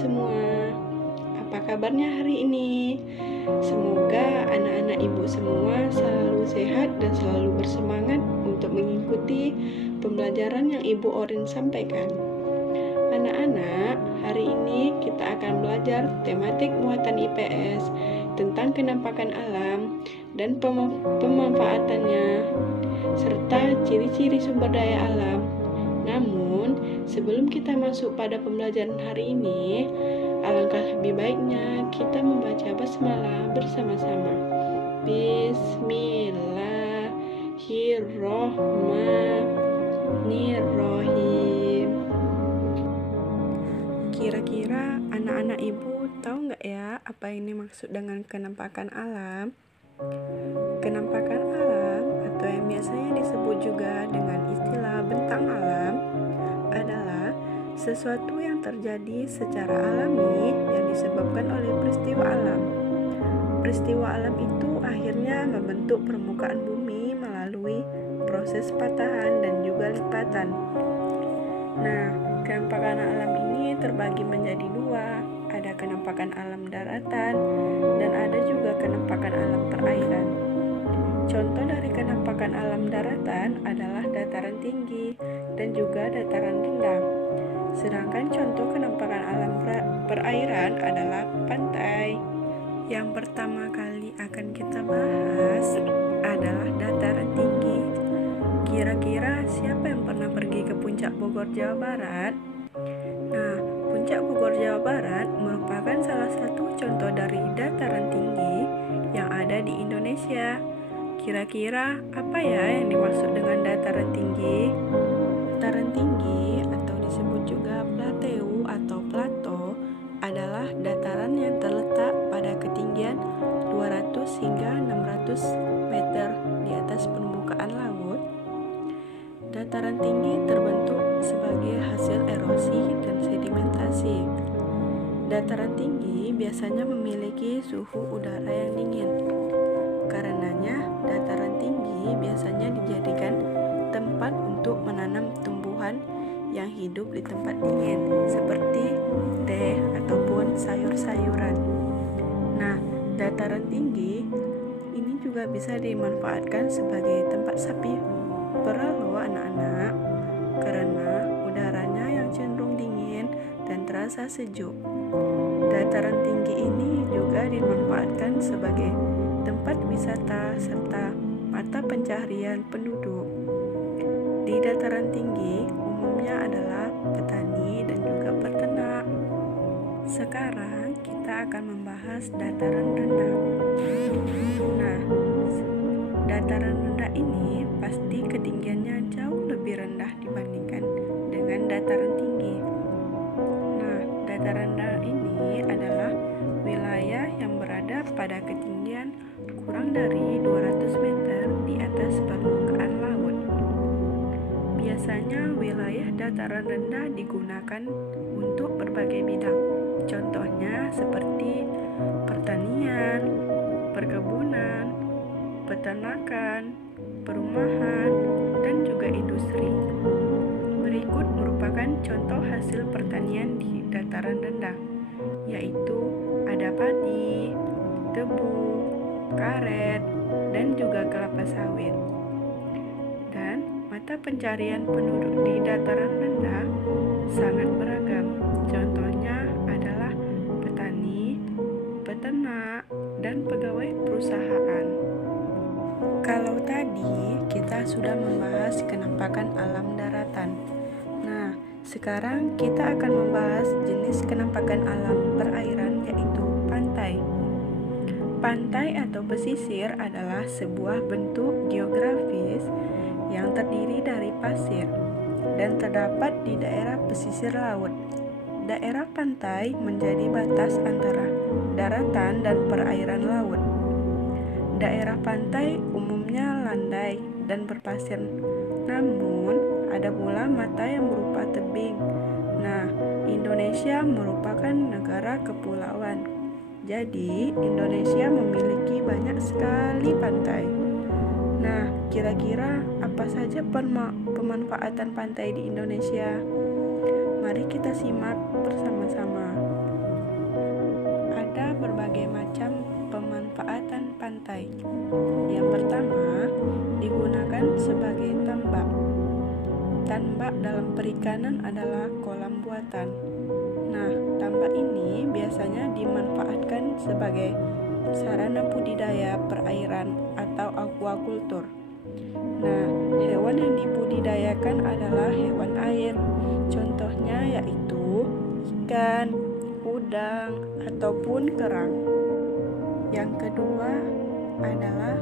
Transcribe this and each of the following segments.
semua. Apa kabarnya hari ini? Semoga anak-anak ibu semua selalu sehat dan selalu bersemangat untuk mengikuti pembelajaran yang Ibu Orin sampaikan. Anak-anak, hari ini kita akan belajar tematik muatan IPS tentang kenampakan alam dan pemanfaatannya, serta ciri-ciri sumber daya alam. Namun, sebelum kita masuk pada pembelajaran hari ini, alangkah lebih baiknya kita membaca basmalah bersama-sama. Bismillahirrohmanirrohim. Kira-kira anak-anak ibu tahu nggak ya apa ini maksud dengan kenampakan alam? Kenampakan alam atau yang biasanya disebut juga dengan istilah bentang alam adalah sesuatu yang terjadi secara alami yang disebabkan oleh peristiwa alam. Peristiwa alam itu akhirnya membentuk permukaan bumi melalui proses patahan dan juga lipatan. Nah, kenampakan alam ini terbagi menjadi dua. Ada kenampakan alam daratan dan ada juga kenampakan alam perairan. Contoh dari kenampakan alam daratan adalah dataran tinggi dan juga dataran rendah. Sedangkan contoh kenampakan alam perairan adalah pantai. Yang pertama kali akan kita bahas adalah dataran tinggi. Kira-kira siapa yang pernah pergi ke Puncak Bogor, Jawa Barat? Nah, Puncak Bogor, Jawa Barat merupakan salah satu contoh dari dataran tinggi yang ada di Indonesia. Kira-kira apa ya yang dimaksud dengan dataran tinggi? Dataran tinggi atau disebut juga plateu atau plato adalah dataran yang terletak pada ketinggian 200 hingga 600 meter di atas permukaan laut. Dataran tinggi terbentuk sebagai hasil erosi dan sedimentasi. Dataran tinggi biasanya memiliki suhu udara yang dingin. Karenanya, dataran tinggi biasanya dijadikan tempat untuk menanam tumbuhan yang hidup di tempat dingin, seperti teh ataupun sayur-sayuran. Nah, dataran tinggi ini juga bisa dimanfaatkan sebagai tempat sapi perah loh anak-anak, karena udaranya yang cenderung dingin dan terasa sejuk. Dataran tinggi ini juga dimanfaatkan sebagai tempat wisata serta mata pencaharian penduduk. Di dataran tinggi umumnya adalah petani dan juga peternak. Sekarang kita akan membahas dataran rendah. Nah, dataran rendah ini pasti ketinggiannya jauh lebih rendah dibandingkan dengan dataran tinggi. Nah, dataran rendah ini adalah wilayah yang berada pada ketinggian kurang dari 200 meter di atas permukaan laut. Biasanya wilayah dataran rendah digunakan untuk berbagai bidang. Contohnya seperti pertanian, perkebunan, peternakan, perumahan, dan juga industri. Berikut merupakan contoh hasil pertanian di dataran rendah, yaitu ada padi, tebu, karet, dan juga kelapa sawit. Dan mata pencarian penduduk di dataran rendah sangat beragam. Contohnya adalah petani, peternak, dan pegawai perusahaan. Kalau tadi kita sudah membahas kenampakan alam daratan. Nah, sekarang kita akan membahas jenis kenampakan alam perairan, yaitu pantai. Pantai atau pesisir adalah sebuah bentuk geografis yang terdiri dari pasir dan terdapat di daerah pesisir laut. Daerah pantai menjadi batas antara daratan dan perairan laut. Daerah pantai umumnya landai dan berpasir, namun ada pula mata yang berupa tebing. Nah, Indonesia merupakan negara kepulauan. Jadi, Indonesia memiliki banyak sekali pantai. Nah, kira-kira apa saja pemanfaatan pantai di Indonesia? Mari kita simak bersama-sama. Ada berbagai macam pemanfaatan pantai. Yang pertama, digunakan sebagai tambak. Tambak dalam perikanan adalah kolam buatan. Nah, tambak ini biasanya dimanfaatkan sebagai sarana budidaya perairan atau aquaculture. Nah, hewan yang dibudidayakan adalah hewan air. Contohnya yaitu ikan, udang, ataupun kerang. Yang kedua adalah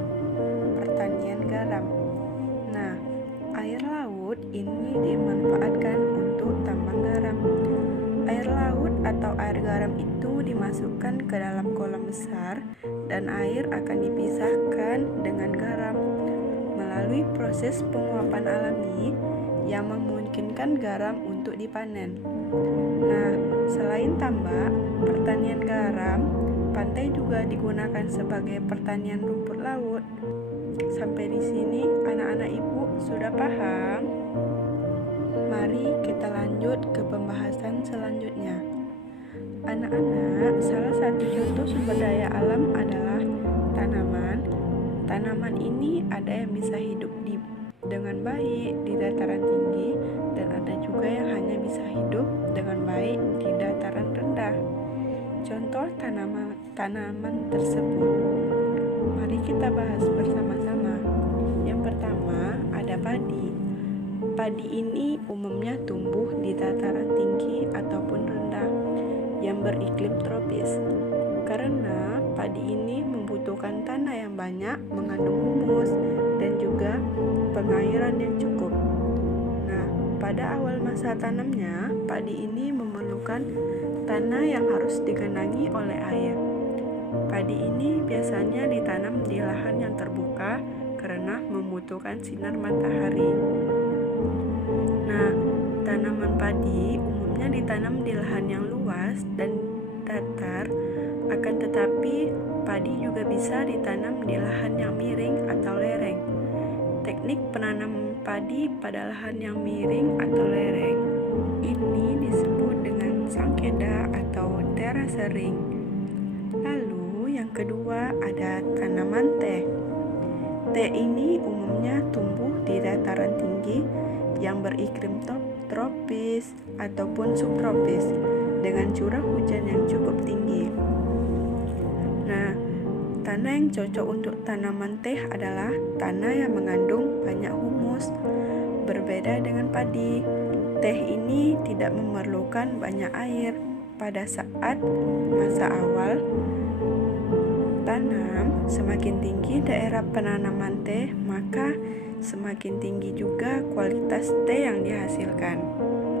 pertanian garam. Nah, air laut ini dimanfaatkan untuk tambang garam. Air laut atau air garam itu dimasukkan ke dalam kolam besar dan air akan dipisahkan dengan garam melalui proses penguapan alami yang memungkinkan garam untuk dipanen. Nah, selain tambak, pertanian garam, pantai juga digunakan sebagai pertanian rumput laut. Sampai di sini anak-anak ibu sudah paham? Mari kita lanjut ke pembahasan selanjutnya. Anak-anak, salah satu contoh sumber daya alam adalah tanaman. Tanaman ini ada yang bisa hidup dengan baik di dataran tinggi dan ada juga yang hanya bisa hidup dengan baik di dataran rendah. Contoh tanaman tersebut, mari kita bahas bersama-sama. Yang pertama ada padi. Padi ini umumnya tumbuh di dataran tinggi ataupun rendah yang beriklim tropis. Karena padi ini membutuhkan tanah yang banyak, mengandung humus dan juga pengairan yang cukup. Nah, pada awal masa tanamnya, padi ini memerlukan tanah yang harus digenangi oleh air. Padi ini biasanya ditanam di lahan yang terbuka karena membutuhkan sinar matahari. Nah, tanaman padi umumnya ditanam di lahan yang luas dan datar, akan tetapi padi juga bisa ditanam di lahan yang miring atau lereng. Teknik penanaman padi pada lahan yang miring atau lereng ini disebut dengan sangkeda atau terasering. Lalu yang kedua ada tanaman teh. Teh ini umumnya tumbuh di dataran tinggi yang beriklim tropis ataupun subtropis dengan curah hujan yang cukup tinggi. Nah, tanah yang cocok untuk tanaman teh adalah tanah yang mengandung banyak humus. Berbeda dengan padi, teh ini tidak memerlukan banyak air. Pada saat masa awal tanam, semakin tinggi daerah penanaman teh, maka semakin tinggi juga kualitas teh yang dihasilkan.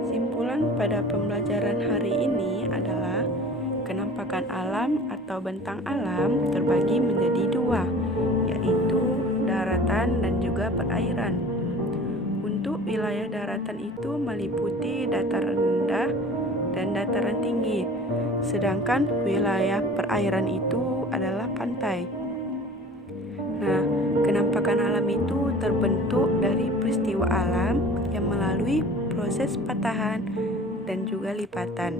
Simpulan pada pembelajaran hari ini adalah kenampakan alam atau bentang alam terbagi menjadi dua, yaitu daratan dan juga perairan. Untuk wilayah daratan itu meliputi dataran rendah dan dataran tinggi, sedangkan wilayah perairan itu adalah pantai. Nah, kenampakan alam itu terbentuk dari peristiwa alam yang melalui proses patahan dan juga lipatan.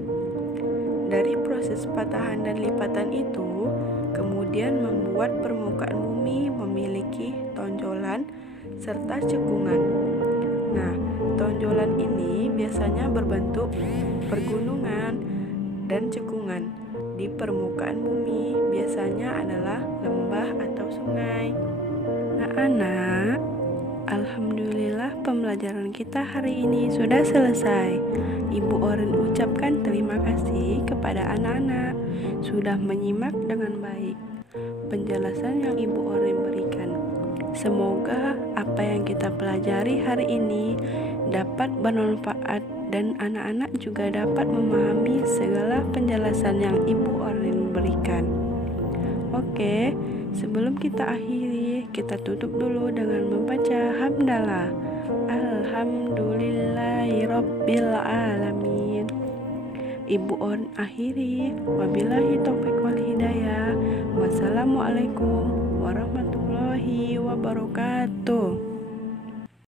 Dari proses patahan dan lipatan itu, kemudian membuat permukaan bumi memiliki tonjolan serta cekungan. Nah, tonjolan ini biasanya berbentuk pergunungan dan cekungan. Di permukaan bumi biasanya adalah lembah atau sungai. Anak-anak, alhamdulillah pembelajaran kita hari ini sudah selesai. Ibu Oren ucapkan terima kasih kepada anak-anak sudah menyimak dengan baik penjelasan yang Ibu Oren berikan. Semoga apa yang kita pelajari hari ini dapat bermanfaat dan anak-anak juga dapat memahami segala penjelasan yang Ibu Oren berikan. Oke, sebelum kita akhiri, kita tutup dulu dengan membaca hamdalah. Alhamdulillahirabbil alamin. Ibu Oren akhiri, wabillahi taufiq wal hidayah. Wassalamualaikum warahmatullahi wabarakatuh.